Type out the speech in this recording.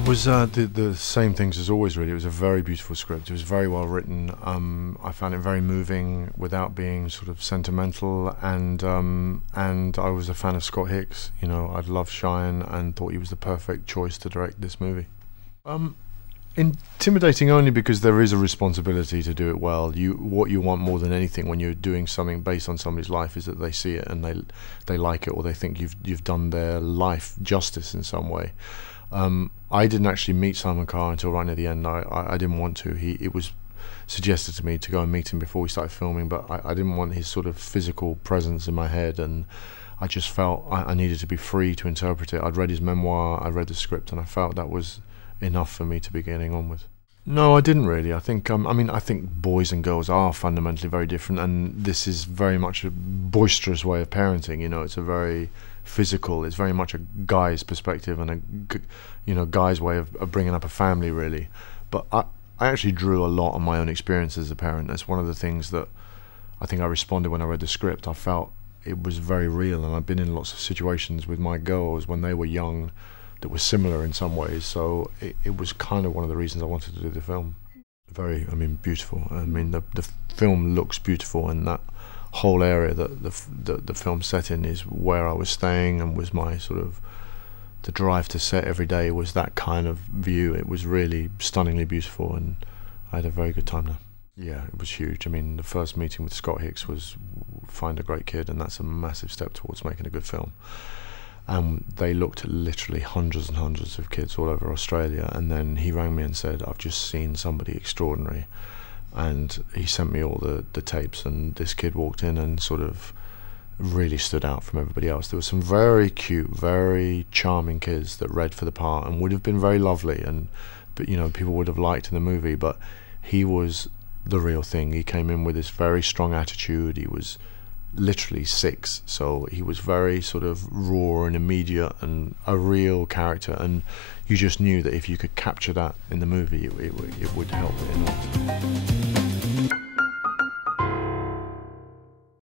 It was the same things as always, really. It was a very beautiful script. It was very well written. I found it very moving without being sort of sentimental, and I was a fan of Scott Hicks. You know, I'd loved Cheyenne and thought he was the perfect choice to direct this movie. Intimidating only because there is a responsibility to do it well. What you want more than anything when you're doing something based on somebody's life is that they see it and they like it, or they think you've done their life justice in some way. I didn't actually meet Simon Carr until right near the end. I didn't want to. It was suggested to me to go and meet him before we started filming, but I didn't want his sort of physical presence in my head, and I just felt I needed to be free to interpret it. I'd read his memoir, I read the script, and I felt that was enough for me to be getting on with. No, I didn't really. I think I think boys and girls are fundamentally very different, and this is very much a boisterous way of parenting. You know, it's a very physical. It's very much a guy's perspective and a guy's way of bringing up a family, really. But I actually drew a lot on my own experience as a parent. That's one of the things that I think I responded when I read the script. I felt it was very real, and I've been in lots of situations with my girls when they were young that were similar in some ways, so it was kind of one of the reasons I wanted to do the film. Very, beautiful. The film looks beautiful, and that whole area that the film set in is where I was staying, and was my sort of, the drive to set every day was that kind of view. It was really stunningly beautiful, and I had a very good time there. Yeah, it was huge. The first meeting with Scott Hicks was find a great kid, and that's a massive step towards making a good film. They looked at literally hundreds and hundreds of kids all over Australia, and then he rang me and said, I've just seen somebody extraordinary, and he sent me all the tapes, and this kid walked in and sort of really stood out from everybody else. There were some very cute, very charming kids that read for the part and would have been very lovely, but people would have liked in the movie, but he was the real thing. He came in with this very strong attitude. He was literally 6, so he was very sort of raw and immediate and a real character, and you just knew that if you could capture that in the movie, it would help enormously.